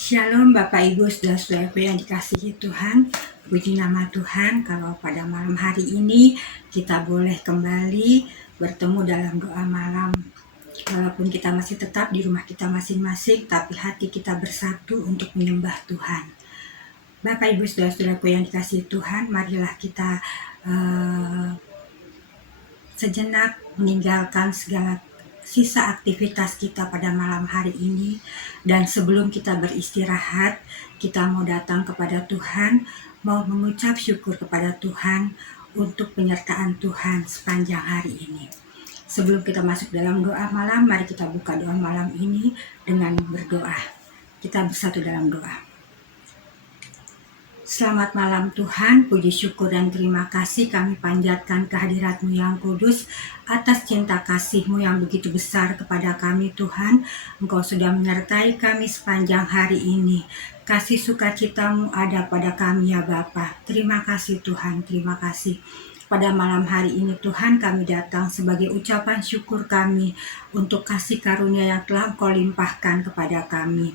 Shalom Bapak Ibu Saudara-saudaraku yang dikasihi Tuhan. Puji nama Tuhan kalau pada malam hari ini kita boleh kembali bertemu dalam doa malam. Walaupun kita masih tetap di rumah kita masing-masing, tapi hati kita bersatu untuk menyembah Tuhan. Bapak Ibu Saudara-saudaraku yang dikasihi Tuhan, marilah kita sejenak meninggalkan segala sisa aktivitas kita pada malam hari ini, dan sebelum kita beristirahat, kita mau datang kepada Tuhan, mau mengucap syukur kepada Tuhan untuk penyertaan Tuhan sepanjang hari ini. Sebelum kita masuk dalam doa malam, mari kita buka doa malam ini dengan berdoa. Kita bersatu dalam doa. Selamat malam Tuhan, puji syukur dan terima kasih kami panjatkan kehadirat-Mu yang kudus atas cinta kasih-Mu yang begitu besar kepada kami Tuhan. Engkau sudah menyertai kami sepanjang hari ini. Kasih sukacita-Mu ada pada kami ya Bapa. Terima kasih Tuhan, terima kasih. Pada malam hari ini Tuhan kami datang sebagai ucapan syukur kami untuk kasih karunia yang telah Engkau limpahkan kepada kami.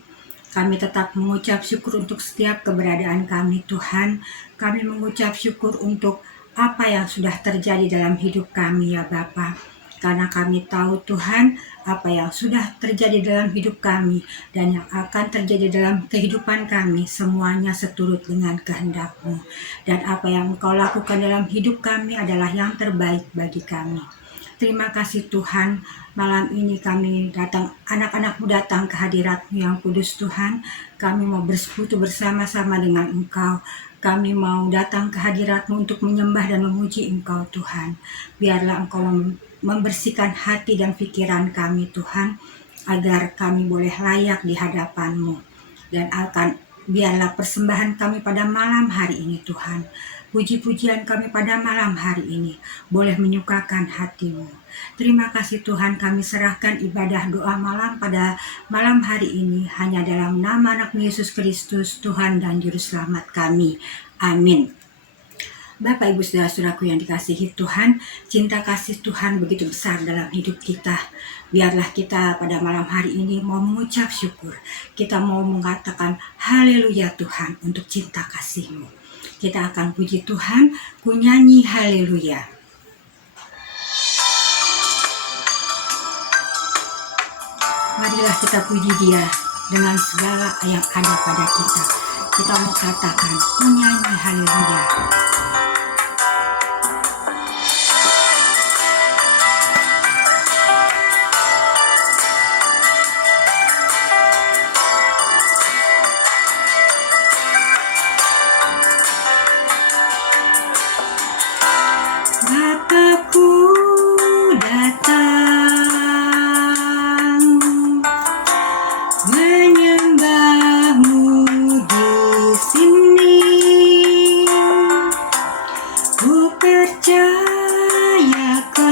Kami tetap mengucap syukur untuk setiap keberadaan kami Tuhan. Kami mengucap syukur untuk apa yang sudah terjadi dalam hidup kami ya Bapa. Karena kami tahu Tuhan apa yang sudah terjadi dalam hidup kami dan yang akan terjadi dalam kehidupan kami semuanya seturut dengan kehendak-Mu. Dan apa yang Engkau lakukan dalam hidup kami adalah yang terbaik bagi kami. Terima kasih Tuhan, malam ini kami datang, anak-anak-Mu datang ke hadirat-Mu yang kudus Tuhan. Kami mau bersekutu bersama-sama dengan Engkau. Kami mau datang ke hadirat-Mu untuk menyembah dan memuji Engkau Tuhan. Biarlah Engkau membersihkan hati dan pikiran kami Tuhan, agar kami boleh layak di hadapan-Mu. Dan biarlah persembahan kami pada malam hari ini Tuhan, puji-pujian kami pada malam hari ini boleh menyukakan hati-Mu. Terima kasih Tuhan, kami serahkan ibadah doa malam pada malam hari ini hanya dalam nama anak Yesus Kristus, Tuhan dan Juru Selamat kami. Amin. Bapak Ibu Saudara-saudaraku yang dikasihi Tuhan, cinta kasih Tuhan begitu besar dalam hidup kita. Biarlah kita pada malam hari ini mau mengucap syukur. Kita mau mengatakan haleluya Tuhan untuk cinta kasih-Mu. Kita akan puji Tuhan, ku nyanyi haleluya. Marilah kita puji Dia dengan segala yang ada pada kita. Kita mau katakan, ku nyanyi haleluya. Bapakku datang menyembah-Mu di sini. Ku percaya Kau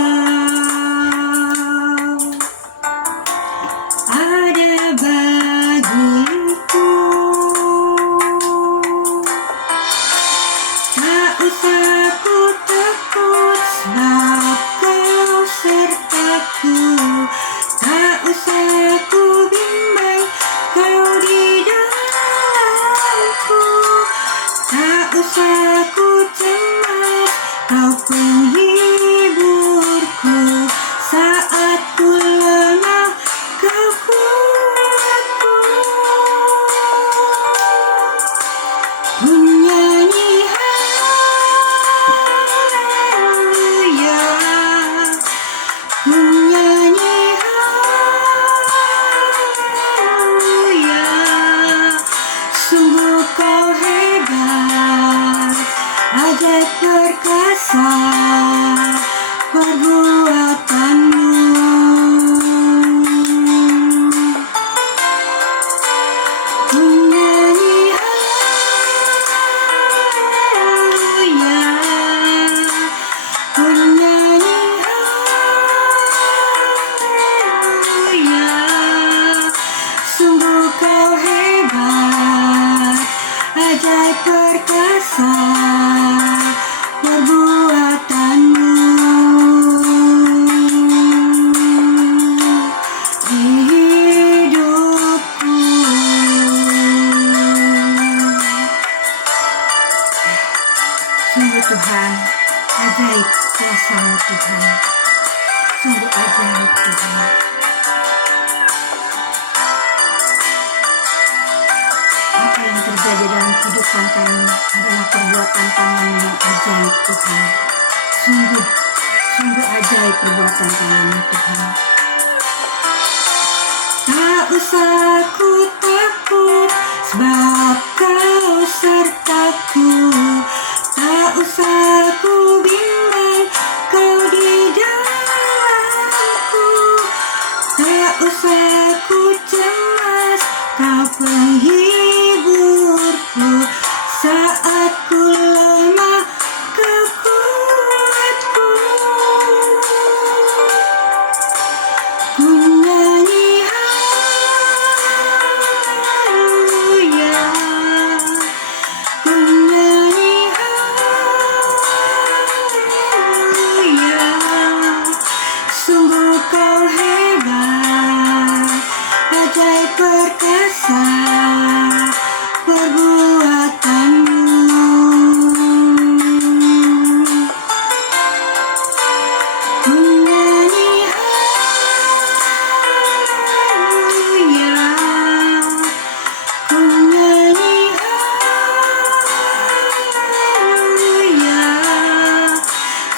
ada bagiku. Tak usah ku takut sebab Kau sertaku. Tak usah ku bimbang, Kau di dalamku. Tak usah ku cemas, Kau penghiburku. Saat ku lemah, Kau kuatku. Ku nyanyi haleluya, ku nyanyi haleluya. Sungguh Kau hebat, ajaib perkasa perbuatan-Mu. Ku nyanyi haleluya, ku nyanyi haleluya. Sungguh Kau hebat, ajaib perkasa perbuatan-Mu. Di hidupku kuasa-Mu Tuhan. Sungguh ajaib Tuhan. Apa yang terjadi dalam kehidupan kami adalah perbuatan tangan yang ajaib Tuhan. Sungguh ajaib perbuatan tangan Tuhan. Tak usah ku takut, sebab Kau sertaku. Tak usah ku bimbang, Kau di dalamku. Tak usah ku cemas, Kau penghiburku. Saat ku lemah, Kau kuatku. Ku nyanyi haleluya, ku nyanyi haleluya. Sungguh Kau hebat, ajaib perkasa perbuatan-Mu. Ku nyanyi haleluya, ku nyanyi haleluya.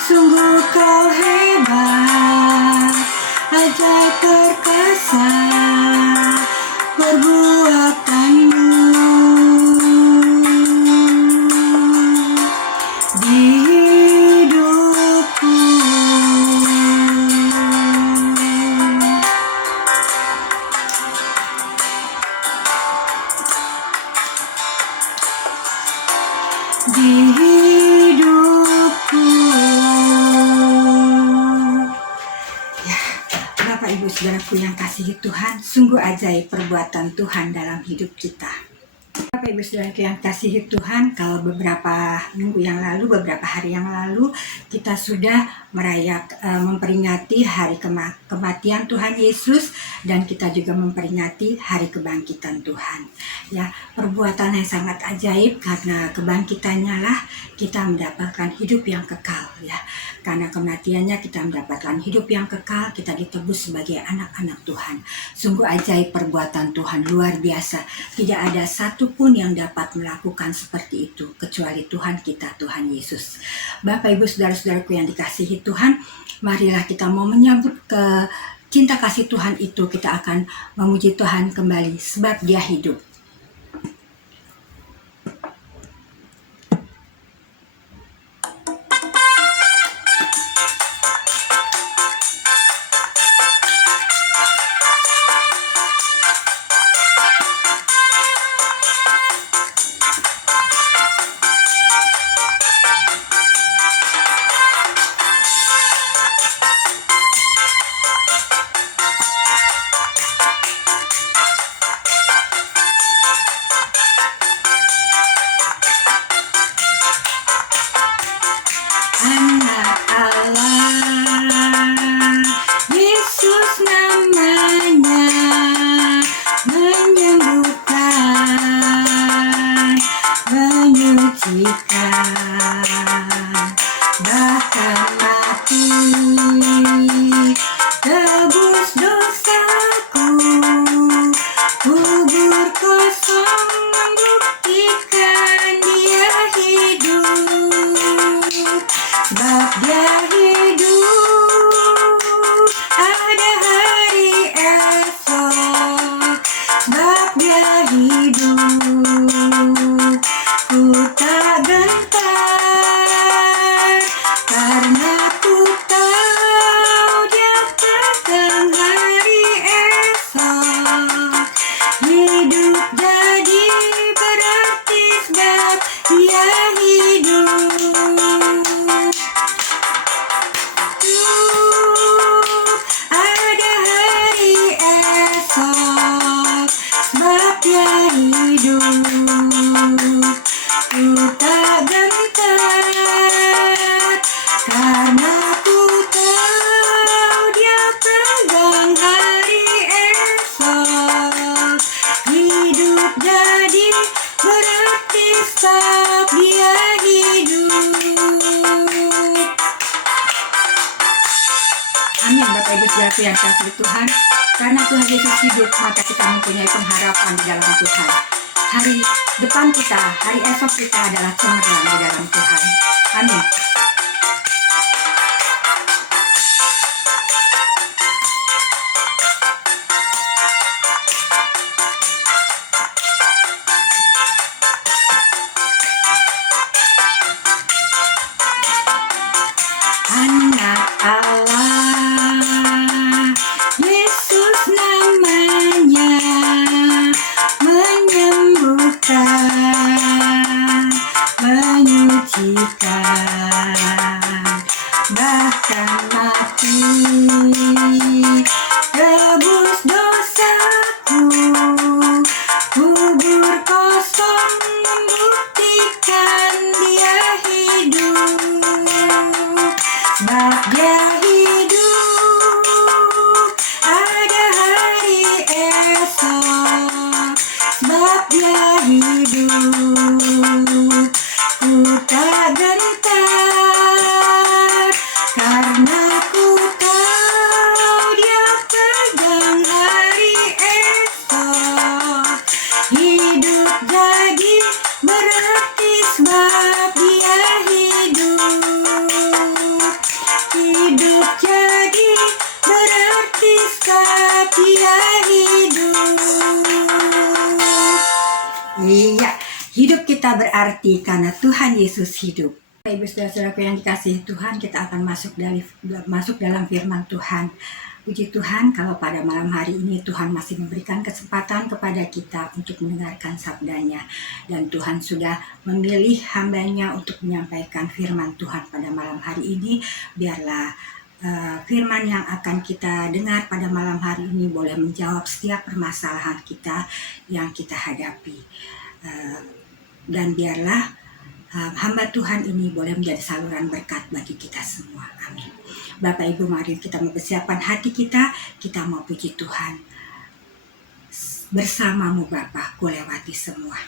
Sungguh Kau hebat, ajaib perkasa perbuatan-Mu. Di hidupku, di hidupku. Ya, Bapak Ibu Saudaraku yang kasihi Tuhan, sungguh ajaib perbuatan Tuhan dalam hidup kita. Bapak Ibu Saudaraku yang kasihi Tuhan, kalau beberapa minggu yang lalu, beberapa hari yang lalu, kita sudah memperingati hari kematian Tuhan Yesus, dan kita juga memperingati hari kebangkitan Tuhan. Ya, perbuatan yang sangat ajaib, karena kebangkitannya lah kita mendapatkan hidup yang kekal, ya. Karena kematiannya kita mendapatkan hidup yang kekal, kita ditebus sebagai anak-anak Tuhan. Sungguh ajaib perbuatan Tuhan, luar biasa. Tidak ada satupun yang dapat melakukan seperti itu kecuali Tuhan kita, Tuhan Yesus. Bapak Ibu Saudara-saudaraku yang dikasihi Tuhan, marilah kita mau menyambut ke cinta kasih Tuhan itu. Kita akan memuji Tuhan kembali sebab Dia hidup. saudaraku yang kasih Tuhan, karena Tuhan Yesus hidup, maka kita mempunyai pengharapan di dalam Tuhan. Hari depan kita, hari esok kita adalah cemerlang di dalam Tuhan. Amin. Anak Allah, Yesus namanya, menyembuhkan, menyucikan, bahkan mati tebus dosaku. Kubur kosong membuktikan dia hidup. Sebab dia hidup, ada hari esok. Sebab dia hidup, ku tak gentar, karena ku tahu dia pegang hari esok. Hidup jadi berarti sebab dia hidup. Hidup jadi berarti sebab dia hidup. Iya, hidup kita berarti karena Tuhan Yesus hidup. Ibu saudara-saudaraku yang dikasihi Tuhan, kita akan masuk dalam firman Tuhan. Puji Tuhan kalau pada malam hari ini Tuhan masih memberikan kesempatan kepada kita untuk mendengarkan sabdanya. Dan Tuhan sudah memilih hambanya untuk menyampaikan firman Tuhan pada malam hari ini. Biarlah firman yang akan kita dengar pada malam hari ini boleh menjawab setiap permasalahan kita yang kita hadapi. Dan biarlah hamba Tuhan ini boleh menjadi saluran berkat bagi kita semua. Amin. Bapak Ibu, mari kita mempersiapkan hati kita mau puji Tuhan. Bersamamu Bapa, ku lewati semua.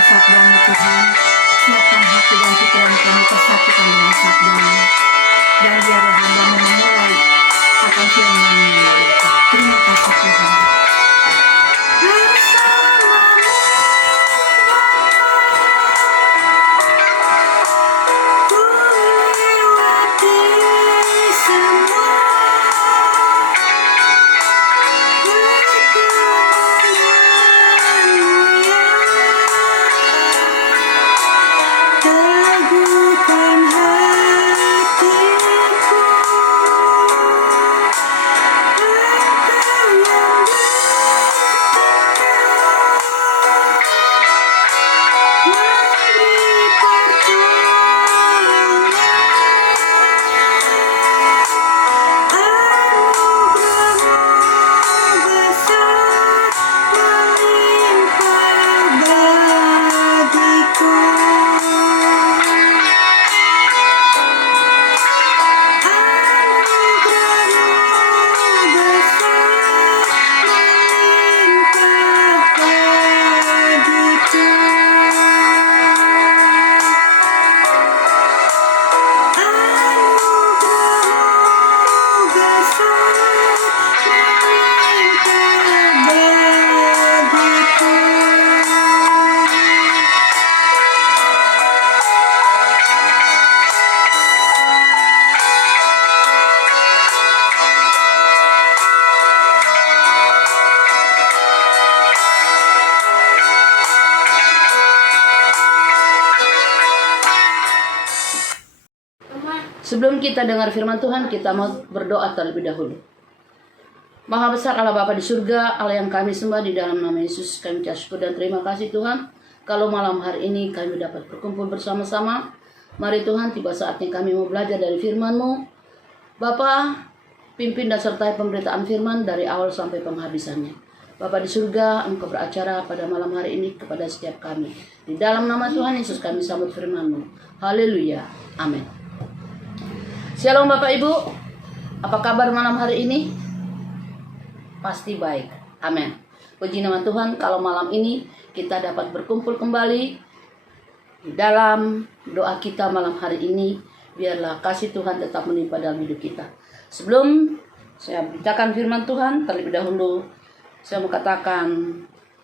dengan sabda-Mu Tuhan. Siapkan hati dan pikiran kami persatukan dengan sabda-Mu. Dan biarlah hamba-Mu memulai akan firman-Mu ya Allah. Terima kasih Tuhan. Sebelum kita dengar firman Tuhan, kita mau berdoa terlebih dahulu. Maha besar Allah Bapa di surga, Allah yang kami sembah, di dalam nama Yesus kami ucap syukur dan terima kasih Tuhan. Kalau malam hari ini kami dapat berkumpul bersama-sama, mari Tuhan, tiba saatnya kami mau belajar dari firman-Mu. Bapa, pimpin dan sertai pemberitaan firman dari awal sampai penghabisannya. Bapa di surga, Engkau beracara pada malam hari ini kepada setiap kami. Di dalam nama Tuhan Yesus kami sambut firman-Mu. Haleluya. Amin. Shalom Bapak Ibu, apa kabar malam hari ini? Pasti baik, amin. Puji nama Tuhan, kalau malam ini kita dapat berkumpul kembali di dalam doa kita malam hari ini. Biarlah kasih Tuhan tetap menimpa dalam hidup kita. Sebelum saya beritakan firman Tuhan, terlebih dahulu saya mau katakan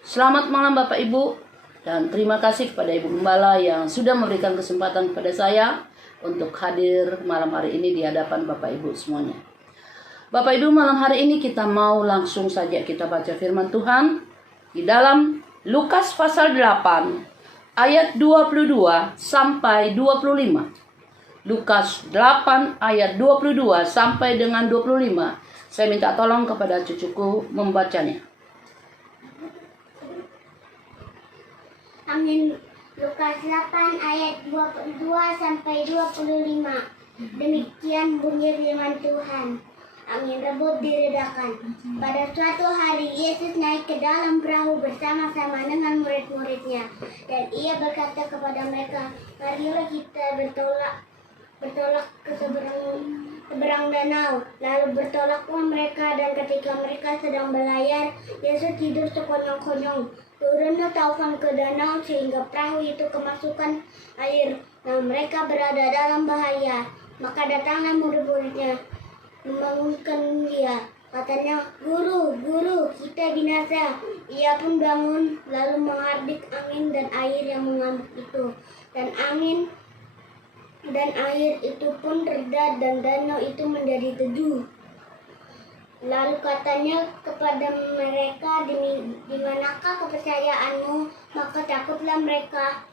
selamat malam Bapak Ibu, dan terima kasih kepada Ibu Gembala yang sudah memberikan kesempatan kepada saya untuk hadir malam hari ini di hadapan Bapak Ibu semuanya. Bapak Ibu, malam hari ini kita mau langsung saja kita baca firman Tuhan di dalam Lukas pasal 8 ayat 22 sampai 25. Lukas 8 ayat 22 sampai dengan 25. Saya minta tolong kepada cucuku membacanya. Amin. Lukas 8 ayat 22 sampai 25. Demikian bunyi firman Tuhan. Angin rebut diredakan. Pada suatu hari Yesus naik ke dalam perahu bersama-sama dengan murid-muridnya, dan ia berkata kepada mereka, "Marilah kita bertolak ke seberang danau." Lalu bertolaklah mereka, dan ketika mereka sedang berlayar, Yesus tidur sekonyong-konyong. Turunlah taufan ke danau sehingga perahu itu kemasukan air. Nah, mereka berada dalam bahaya. Maka datanglah murid-muridnya membangunkan dia. Katanya, "Guru, guru, kita binasa." Ia pun bangun, lalu menghardik angin dan air yang mengamuk itu. Dan angin dan air itu pun reda, dan danau itu menjadi teduh. Lalu katanya kepada mereka, "Di manakah kepercayaanmu?" Maka takutlah mereka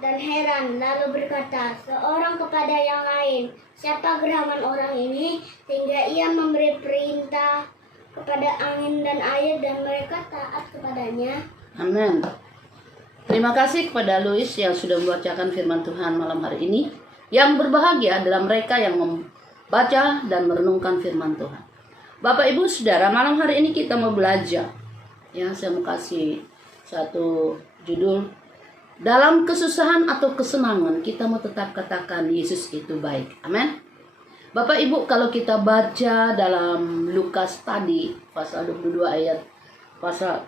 dan heran, lalu berkata seorang kepada yang lain, "Siapa geraman orang ini sehingga ia memberi perintah kepada angin dan air dan mereka taat kepadanya?" Amin. Terima kasih kepada Louis yang sudah membacakan firman Tuhan malam hari ini. Yang berbahagia adalah mereka yang membaca dan merenungkan firman Tuhan. Bapak Ibu Saudara, malam hari ini kita mau belajar. Ya, saya mau kasih satu judul. Dalam kesusahan atau kesenangan, kita mau tetap katakan Yesus itu baik. Amin. Bapak Ibu, kalau kita baca dalam Lukas tadi, pasal 22 ayat pasal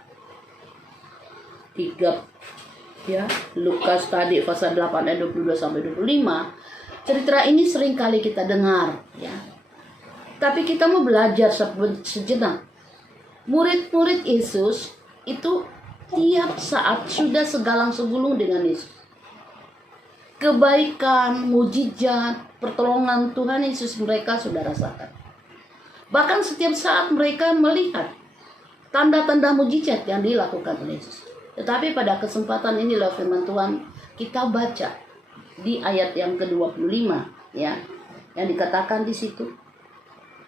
3 Ya, Lukas tadi pasal 8 ayat 22 sampai 25. Cerita ini sering kali kita dengar, ya. Tapi kita mau belajar sejenak. Murid-murid Yesus itu tiap saat sudah segalang segulung dengan Yesus. Kebaikan, mujizat, pertolongan Tuhan Yesus mereka sudah rasakan. Bahkan setiap saat mereka melihat tanda-tanda mujizat yang dilakukan oleh Yesus. Tetapi pada kesempatan ini lewat firman Tuhan kita baca di ayat yang ke-25, ya, yang dikatakan di situ,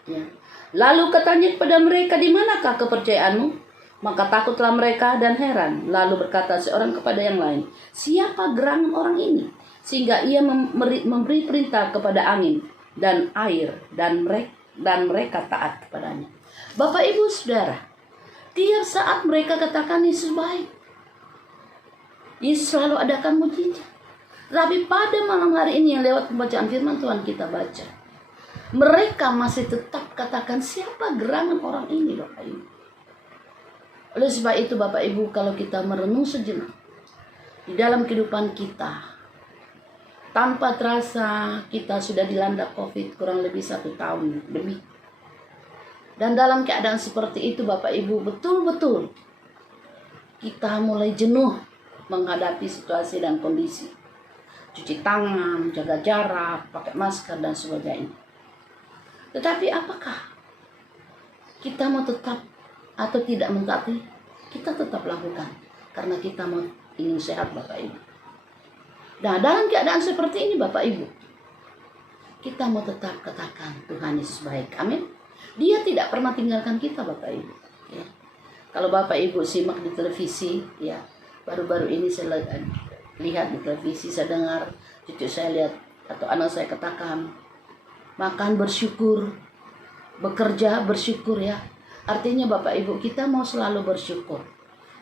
ya. Lalu katanya kepada mereka, di manakah kepercayaanmu? Maka takutlah mereka dan heran. Lalu berkata seorang kepada yang lain, siapa gerangan orang ini? Sehingga ia memberi perintah kepada angin dan air dan mereka taat kepadanya. Bapak Ibu Saudara, tiap saat mereka katakan Yesus baik. Yesus selalu adakan mujizat. Tapi pada malam hari ini yang lewat pembacaan firman Tuhan kita baca, mereka masih tetap katakan siapa gerangan orang ini, Bapak Ibu. Oleh sebab itu Bapak Ibu, kalau kita merenung sejenak di dalam kehidupan kita, tanpa terasa kita sudah dilanda COVID kurang lebih 1 tahun lebih. Dan dalam keadaan seperti itu Bapak Ibu, betul-betul kita mulai jenuh menghadapi situasi dan kondisi. Cuci tangan, jaga jarak, pakai masker dan sebagainya. Tetapi apakah kita mau tetap atau tidak mentaati? Kita tetap lakukan karena kita mau ingin sehat Bapak Ibu. Nah, dalam keadaan seperti ini Bapak Ibu, kita mau tetap katakan Tuhan Yesus baik. Amin. Dia tidak pernah tinggalkan kita Bapak Ibu, ya. Kalau Bapak Ibu simak di televisi, ya, baru-baru ini saya lihat di televisi, saya dengar cucu saya lihat atau anak saya katakan, makan bersyukur, bekerja bersyukur, ya. Artinya Bapak Ibu, kita mau selalu bersyukur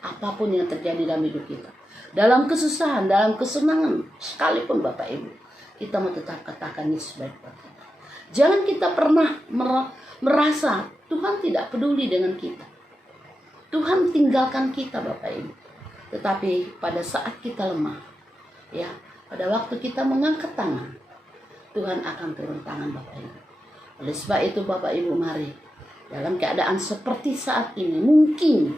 apapun yang terjadi dalam hidup kita. Dalam kesusahan, dalam kesenangan sekalipun Bapak Ibu, kita mau tetap katakan Yesus baik buat kita. Jangan kita pernah merasa Tuhan tidak peduli dengan kita. Tuhan tinggalkan kita Bapak Ibu. Tetapi pada saat kita lemah, ya, pada waktu kita mengangkat tangan, Tuhan akan turun tangan Bapak Ibu. Oleh sebab itu Bapak Ibu, mari dalam keadaan seperti saat ini, mungkin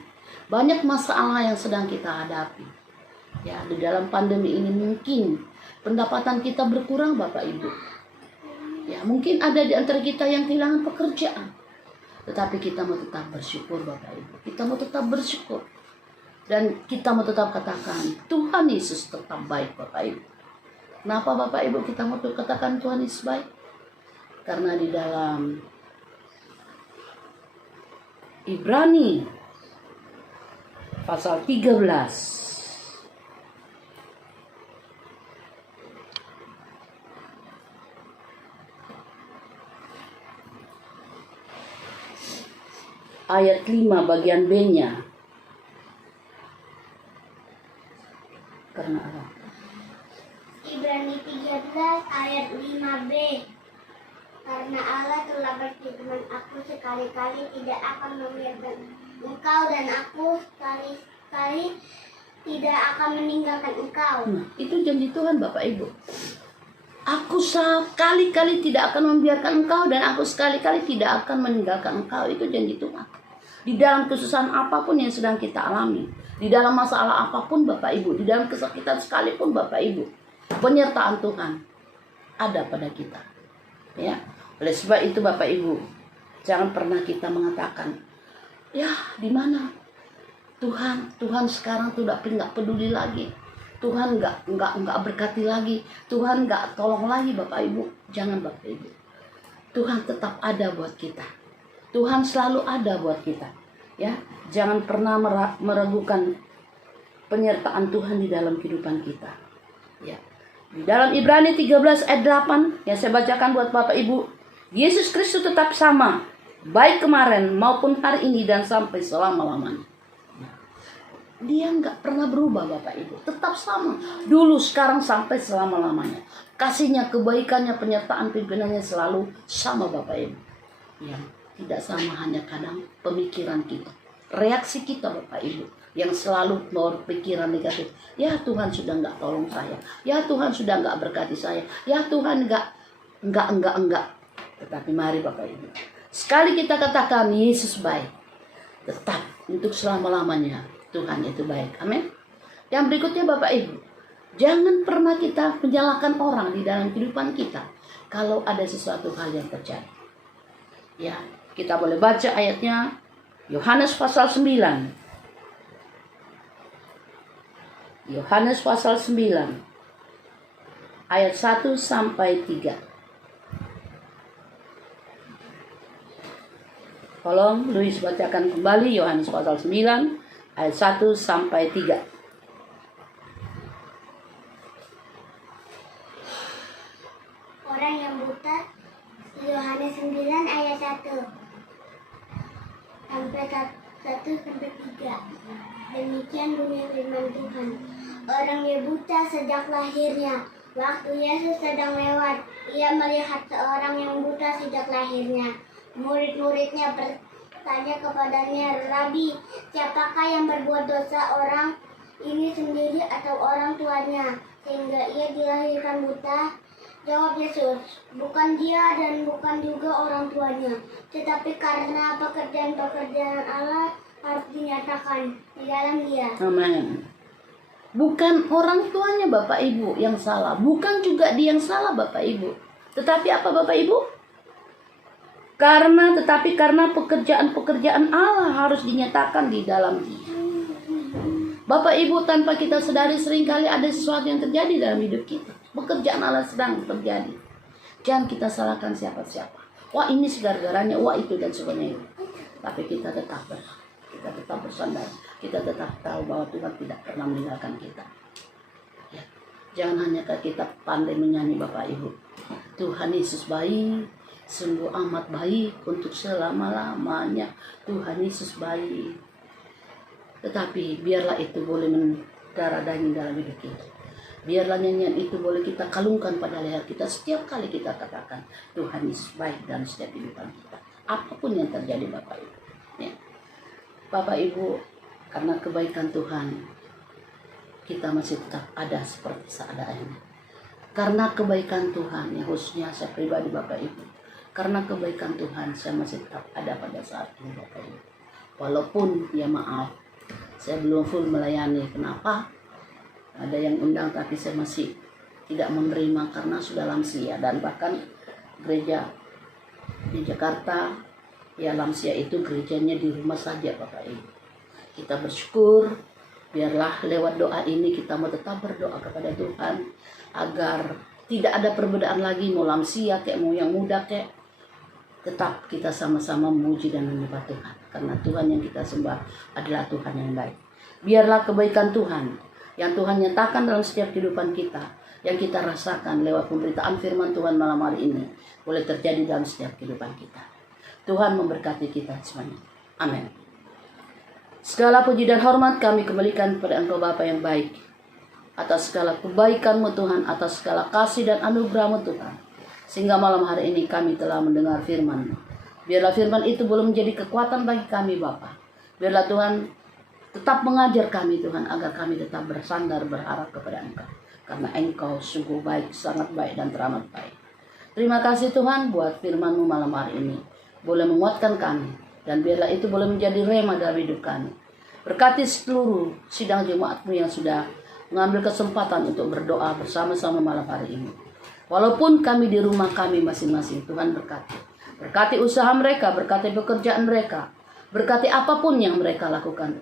banyak masalah yang sedang kita hadapi. Ya, di dalam pandemi ini mungkin pendapatan kita berkurang Bapak Ibu. Ya, mungkin ada di antara kita yang kehilangan pekerjaan. Tetapi kita mau tetap bersyukur Bapak Ibu. Kita mau tetap bersyukur. Dan kita mau tetap katakan Tuhan Yesus tetap baik Bapak Ibu. Kenapa Bapak Ibu kita mau katakan Tuhan Yesus baik? Karena di dalam Ibrani pasal 13 ayat 5 bagian B-nya. Karena apa? Ibrani 13 ayat 5b. Karena Allah telah berfirman, aku sekali-kali tidak akan membiarkan engkau dan aku sekali-kali tidak akan meninggalkan engkau. Nah, itu janji Tuhan Bapak Ibu. Aku sekali-kali tidak akan membiarkan engkau dan aku sekali-kali tidak akan meninggalkan engkau. Itu janji Tuhan. Di dalam kesusahan apapun yang sedang kita alami, di dalam masalah apapun Bapak Ibu, di dalam kesakitan sekalipun Bapak Ibu, penyertaan Tuhan ada pada kita. Ya, oleh sebab itu Bapak Ibu, jangan pernah kita mengatakan, ya di mana Tuhan sekarang tuh nggak peduli lagi, Tuhan nggak berkati lagi, Tuhan nggak tolong lagi Bapak Ibu. Jangan Bapak Ibu, Tuhan tetap ada buat kita. Tuhan selalu ada buat kita. Ya, jangan pernah meragukan penyertaan Tuhan di dalam kehidupan kita. Ya. Di dalam Ibrani 13 ayat 8 yang saya bacakan buat Bapak Ibu, Yesus Kristus tetap sama, baik kemarin maupun hari ini dan sampai selama-lamanya. Dia nggak pernah berubah Bapak Ibu, tetap sama. Dulu, sekarang, sampai selama-lamanya. Kasihnya, kebaikannya, penyertaan pimpinannya selalu sama Bapak Ibu. Ya, tidak sama hanya kadang pemikiran kita, reaksi kita Bapak Ibu. yang selalu berpikiran negatif. Ya Tuhan sudah nggak tolong saya. Ya Tuhan sudah nggak berkati saya. Ya Tuhan enggak. Tetapi mari Bapak Ibu, sekali kita katakan Yesus baik, tetap untuk selama-lamanya Tuhan itu baik. Amin. Yang berikutnya Bapak Ibu, jangan pernah kita menyalahkan orang di dalam kehidupan kita kalau ada sesuatu hal yang terjadi. Ya, kita boleh baca ayatnya Yohanes pasal 9. Yohanes pasal 9 ayat 1 sampai 3. Tolong Luis bacakan kembali Yohanes pasal 9 ayat 1 sampai 3. Orang yang buta, Yohanes 9 ayat 1 sampai 3. Demikian bunyi firman Tuhan. Orang yang buta sejak lahirnya. Waktu Yesus sedang lewat, ia melihat seorang yang buta sejak lahirnya. Murid-muridnya bertanya kepadanya, Rabi, siapakah yang berbuat dosa, orang ini sendiri atau orang tuanya, sehingga ia dilahirkan buta? Jawab Yesus, bukan dia dan bukan juga orang tuanya, tetapi karena pekerjaan-pekerjaan Allah harus dinyatakan di dalam dia. Amin. Bukan orang tuanya Bapak Ibu yang salah, bukan juga dia yang salah Bapak Ibu. Tetapi apa Bapak Ibu? Karena pekerjaan-pekerjaan Allah harus dinyatakan di dalam dia. Bapak Ibu, tanpa kita sadari seringkali ada sesuatu yang terjadi dalam hidup kita. Pekerjaan Allah sedang terjadi. Jangan kita salahkan siapa-siapa. Wah ini segala-galanya, wah itu dan sebagainya. Tapi kita tetap bersandar. Kita tetap tahu bahwa Tuhan tidak pernah meninggalkan kita. Ya. Jangan hanya kita pandai menyanyi Bapak Ibu. Tuhan Yesus baik, sungguh amat baik untuk selama-lamanya. Tuhan Yesus baik. Tetapi biarlah itu boleh mendarah daging dalam hidup kita. Biarlah nyanyian itu boleh kita kalungkan pada leher kita setiap kali kita katakan Tuhan Yesus baik dalam setiap kehidupan kita. Apapun yang terjadi Bapak Ibu. Ya. Bapak Ibu, karena kebaikan Tuhan, kita masih tetap ada seperti seadanya. Karena kebaikan Tuhan, ya khususnya saya pribadi Bapak Ibu. Karena kebaikan Tuhan, saya masih tetap ada pada saat ini Bapak Ibu. Walaupun, ya maaf, saya belum full melayani. Kenapa? Ada yang undang tapi saya masih tidak menerima karena sudah lansia. Dan bahkan gereja di Jakarta, ya lansia itu gerejanya di rumah saja Bapak Ibu. Kita bersyukur, biarlah lewat doa ini kita mau tetap berdoa kepada Tuhan agar tidak ada perbedaan lagi, mau lansia kayak mau yang muda kayak, tetap kita sama-sama memuji dan menyembah Tuhan. Karena Tuhan yang kita sembah adalah Tuhan yang baik. Biarlah kebaikan Tuhan yang Tuhan nyatakan dalam setiap kehidupan kita, yang kita rasakan lewat pemberitaan firman Tuhan malam hari ini, boleh terjadi dalam setiap kehidupan kita. Tuhan memberkati kita semuanya. Amin. Segala puji dan hormat kami kembalikan kepada Engkau Bapa yang baik, atas segala kebaikan-Mu Tuhan, atas segala kasih dan anugerah-Mu Tuhan, sehingga malam hari ini kami telah mendengar firman-Mu. Biarlah firman itu boleh menjadi kekuatan bagi kami Bapa. Biarlah Tuhan tetap mengajar kami Tuhan, agar kami tetap bersandar berharap kepada Engkau. Karena Engkau sungguh baik, sangat baik dan teramat baik. Terima kasih Tuhan buat firman-Mu malam hari ini. Boleh menguatkan kami. Dan biarlah itu boleh menjadi rema dalam hidup kami. Berkati seluruh sidang jemaat-Mu yang sudah mengambil kesempatan untuk berdoa bersama-sama malam hari ini. Walaupun kami di rumah kami masing-masing, Tuhan berkati. Berkati usaha mereka, berkati pekerjaan mereka. Berkati apapun yang mereka lakukan.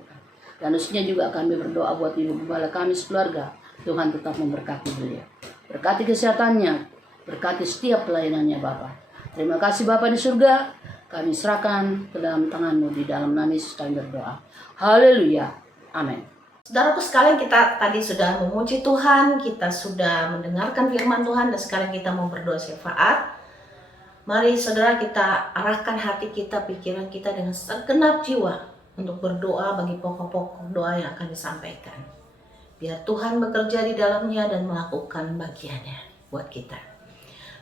Dan khususnya juga kami berdoa buat ibu gembala kami sekeluarga. Tuhan tetap memberkati beliau. Berkati kesehatannya. Berkati setiap pelayanannya Bapa. Terima kasih Bapa di surga. Kami serahkan ke dalam tangan-Mu. Di dalam nama Yesus kami berdoa. Haleluya. Amin. Saudaraku sekalian, kita tadi sudah memuji Tuhan. Kita sudah mendengarkan firman Tuhan. Dan sekarang kita mau berdoa syafaat. Mari saudara kita arahkan hati kita, pikiran kita dengan segenap jiwa untuk berdoa bagi pokok-pokok doa yang akan disampaikan. Biar Tuhan bekerja di dalamnya dan melakukan bagiannya buat kita.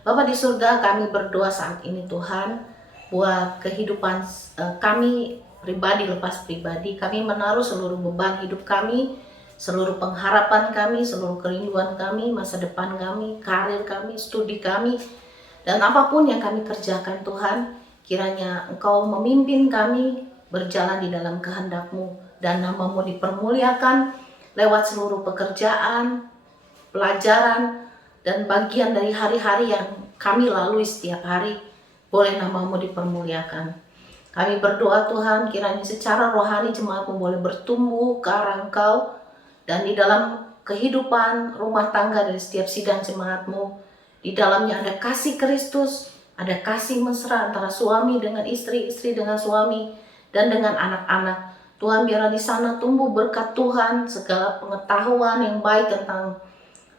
Bapa di surga, kami berdoa saat ini Tuhan, buat kehidupan kami pribadi lepas pribadi. Kami menaruh seluruh beban hidup kami, seluruh pengharapan kami, seluruh kerinduan kami, masa depan kami, karir kami, studi kami, dan apapun yang kami kerjakan Tuhan, kiranya Engkau memimpin kami berjalan di dalam kehendak-Mu, dan nama-Mu dipermuliakan lewat seluruh pekerjaan, pelajaran, dan bagian dari hari-hari yang kami lalui setiap hari. Boleh nama-Mu dipermuliakan. Kami berdoa Tuhan, kiranya secara rohani jemaat-Mu boleh bertumbuh ke arah Engkau, dan di dalam kehidupan rumah tangga dari setiap sidang jemaat-Mu, di dalamnya ada kasih Kristus, ada kasih mesra antara suami dengan istri, istri dengan suami, dan dengan anak-anak. Tuhan, biarlah di sana tumbuh berkat Tuhan, segala pengetahuan yang baik tentang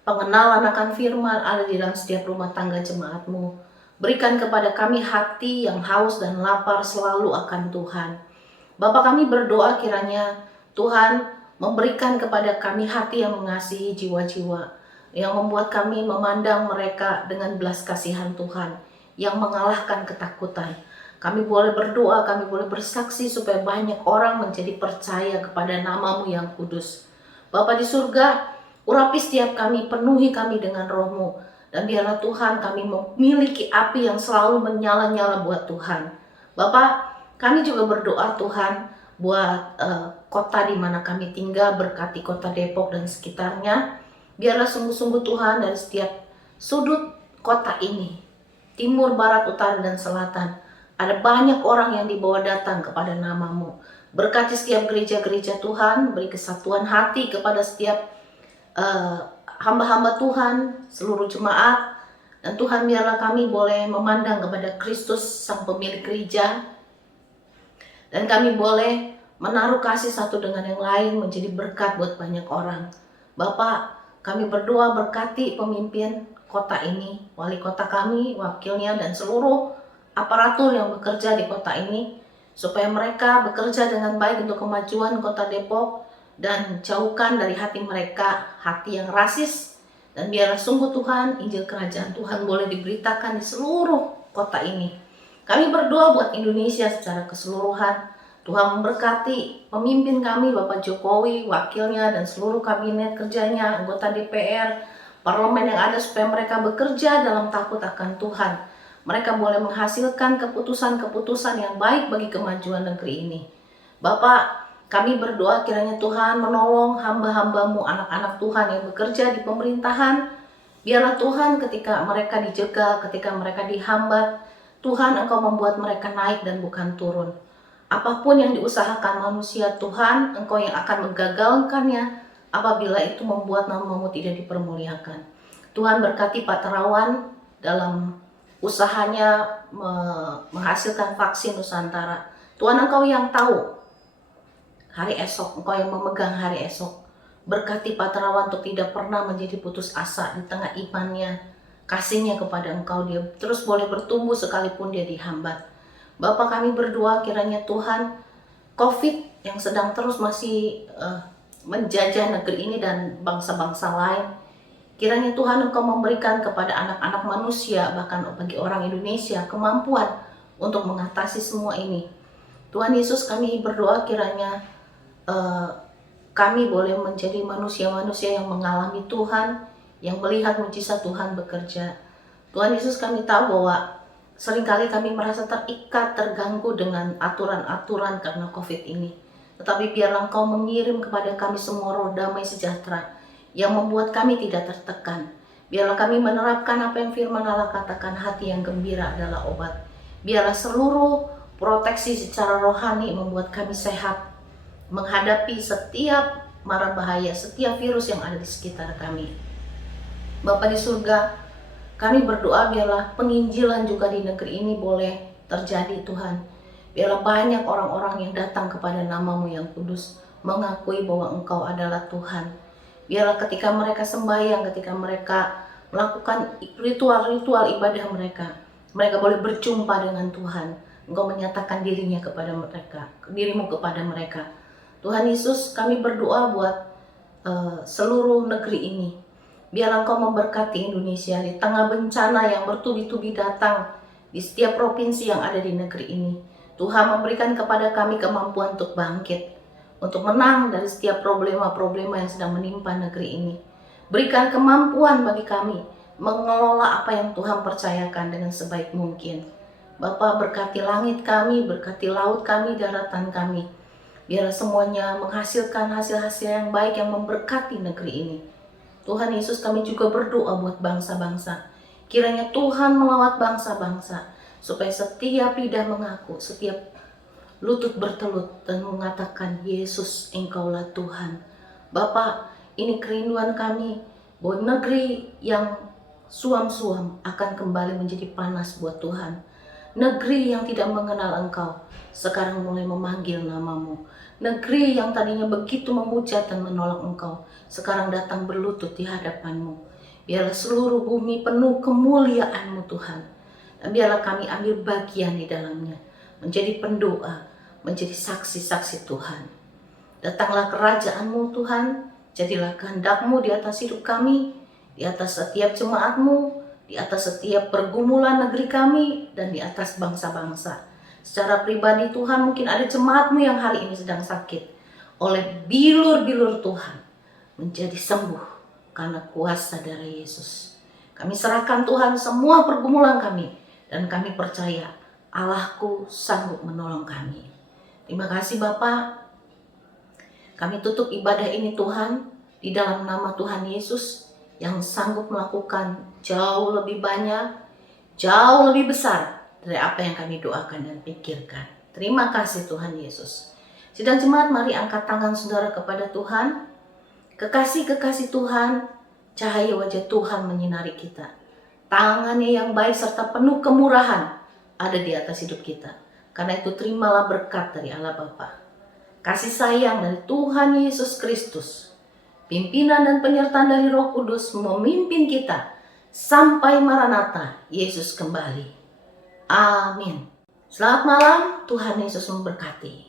pengenalan akan firman ada di dalam setiap rumah tangga jemaat-Mu. Berikan kepada kami hati yang haus dan lapar selalu akan Tuhan. Bapa, kami berdoa kiranya Tuhan memberikan kepada kami hati yang mengasihi jiwa-jiwa, yang membuat kami memandang mereka dengan belas kasihan Tuhan, yang mengalahkan ketakutan. Kami boleh berdoa, kami boleh bersaksi supaya banyak orang menjadi percaya kepada nama-Mu yang kudus. Bapa di surga, urapi setiap kami, penuhi kami dengan Roh-Mu, dan biarlah Tuhan kami memiliki api yang selalu menyala-nyala buat Tuhan. Bapa, kami juga berdoa Tuhan buat kota di mana kami tinggal, berkati kota Depok dan sekitarnya. Biarlah sungguh-sungguh Tuhan dari setiap sudut kota ini, timur, barat, utara, dan selatan, ada banyak orang yang dibawa datang kepada nama-Mu. Berkati setiap gereja-gereja Tuhan, beri kesatuan hati kepada setiap hamba-hamba Tuhan, seluruh jemaat. Dan Tuhan, biarlah kami boleh memandang kepada Kristus sang pemilik gereja, dan kami boleh menaruh kasih satu dengan yang lain menjadi berkat buat banyak orang. Bapak, kami berdoa berkati pemimpin kota ini, wali kota kami, wakilnya, dan seluruh aparatur yang bekerja di kota ini, supaya mereka bekerja dengan baik untuk kemajuan kota Depok, dan jauhkan dari hati mereka hati yang rasis. Dan biarlah sungguh Tuhan, Injil Kerajaan Tuhan boleh diberitakan di seluruh kota ini. Kami berdoa buat Indonesia secara keseluruhan. Tuhan memberkati pemimpin kami, Bapak Jokowi, wakilnya, dan seluruh kabinet kerjanya, anggota DPR, parlemen yang ada, supaya mereka bekerja dalam takut akan Tuhan. Mereka boleh menghasilkan keputusan-keputusan yang baik bagi kemajuan negeri ini. Bapak, kami berdoa kiranya Tuhan menolong hamba-hamba-Mu, anak-anak Tuhan yang bekerja di pemerintahan. Biarlah Tuhan ketika mereka dijegal, ketika mereka dihambat, Tuhan Engkau membuat mereka naik dan bukan turun. Apapun yang diusahakan manusia, Tuhan Engkau yang akan menggagalkannya apabila itu membuat nama-Mu tidak dipermuliakan. Tuhan berkati Pak Terawan dalam usahanya menghasilkan vaksin Nusantara. Tuhan Engkau yang tahu hari esok, Engkau yang memegang hari esok. Berkati Pak Terawan untuk tidak pernah menjadi putus asa di tengah imannya, kasihnya kepada Engkau. Dia terus boleh bertumbuh sekalipun dia dihambat. Bapak, kami berdoa kiranya Tuhan, COVID yang sedang terus masih menjajah negeri ini dan bangsa-bangsa lain, kiranya Tuhan Engkau memberikan kepada anak-anak manusia, bahkan bagi orang Indonesia, kemampuan untuk mengatasi semua ini. Tuhan Yesus, kami berdoa kiranya kami boleh menjadi manusia-manusia yang mengalami Tuhan, yang melihat mujizat Tuhan bekerja. Tuhan Yesus, kami tahu bahwa seringkali kami merasa terikat, terganggu dengan aturan-aturan karena COVID ini. Tetapi biarlah Engkau mengirim kepada kami semua roh damai sejahtera yang membuat kami tidak tertekan. Biarlah kami menerapkan apa yang firman Allah katakan, hati yang gembira adalah obat. Biarlah seluruh proteksi secara rohani membuat kami sehat menghadapi setiap mara bahaya, setiap virus yang ada di sekitar kami. Bapa di surga, kami berdoa biarlah penginjilan juga di negeri ini boleh terjadi Tuhan. Biarlah banyak orang-orang yang datang kepada nama-Mu yang kudus, mengakui bahwa Engkau adalah Tuhan. Biarlah ketika mereka sembahyang, ketika mereka melakukan ritual-ritual ibadah mereka, mereka boleh berjumpa dengan Tuhan. Engkau menyatakan dirinya kepada mereka, dirimu kepada mereka. Tuhan Yesus, kami berdoa buat seluruh negeri ini. Biarlah Engkau memberkati Indonesia di tengah bencana yang bertubi-tubi datang di setiap provinsi yang ada di negeri ini. Tuhan memberikan kepada kami kemampuan untuk bangkit, untuk menang dari setiap problema-problema yang sedang menimpa negeri ini. Berikan kemampuan bagi kami mengelola apa yang Tuhan percayakan dengan sebaik mungkin. Bapa, berkati langit kami, berkati laut kami, daratan kami. Biarlah semuanya menghasilkan hasil-hasil yang baik yang memberkati negeri ini. Tuhan Yesus, kami juga berdoa buat bangsa-bangsa. Kiranya Tuhan melawat bangsa-bangsa, supaya setiap lidah mengaku, setiap lutut bertelut dan mengatakan, Yesus, Engkaulah Tuhan. Bapa, ini kerinduan kami, bahwa negeri yang suam-suam akan kembali menjadi panas buat Tuhan. Negeri yang tidak mengenal Engkau, sekarang mulai memanggil nama-Mu. Negeri yang tadinya begitu memuja dan menolak Engkau, sekarang datang berlutut di hadapan-Mu. Biarlah seluruh bumi penuh kemuliaan-Mu Tuhan. Dan biarlah kami ambil bagian di dalamnya, menjadi pendoa, menjadi saksi-saksi Tuhan. Datanglah kerajaan-Mu Tuhan, jadilah kehendak-Mu di atas hidup kami, di atas setiap jemaat-Mu, di atas setiap pergumulan negeri kami, dan di atas bangsa-bangsa. Secara pribadi Tuhan, mungkin ada jemaat-Mu yang hari ini sedang sakit. Oleh bilur-bilur Tuhan, menjadi sembuh karena kuasa darah Yesus. Kami serahkan Tuhan semua pergumulan kami, dan kami percaya Allahku sanggup menolong kami. Terima kasih Bapa. Kami tutup ibadah ini Tuhan, di dalam nama Tuhan Yesus, yang sanggup melakukan jauh lebih banyak, jauh lebih besar dari apa yang kami doakan dan pikirkan. Terima kasih Tuhan Yesus. Sidang jemaat, mari angkat tangan saudara kepada Tuhan. Kekasih-kekasih Tuhan, cahaya wajah Tuhan menyinari kita. Tangannya yang baik serta penuh kemurahan ada di atas hidup kita. Karena itu terimalah berkat dari Allah Bapa, kasih sayang dari Tuhan Yesus Kristus, pimpinan dan penyertaan dari Roh Kudus memimpin kita sampai Maranatha, Yesus kembali. Amin. Selamat malam, Tuhan Yesus memberkati.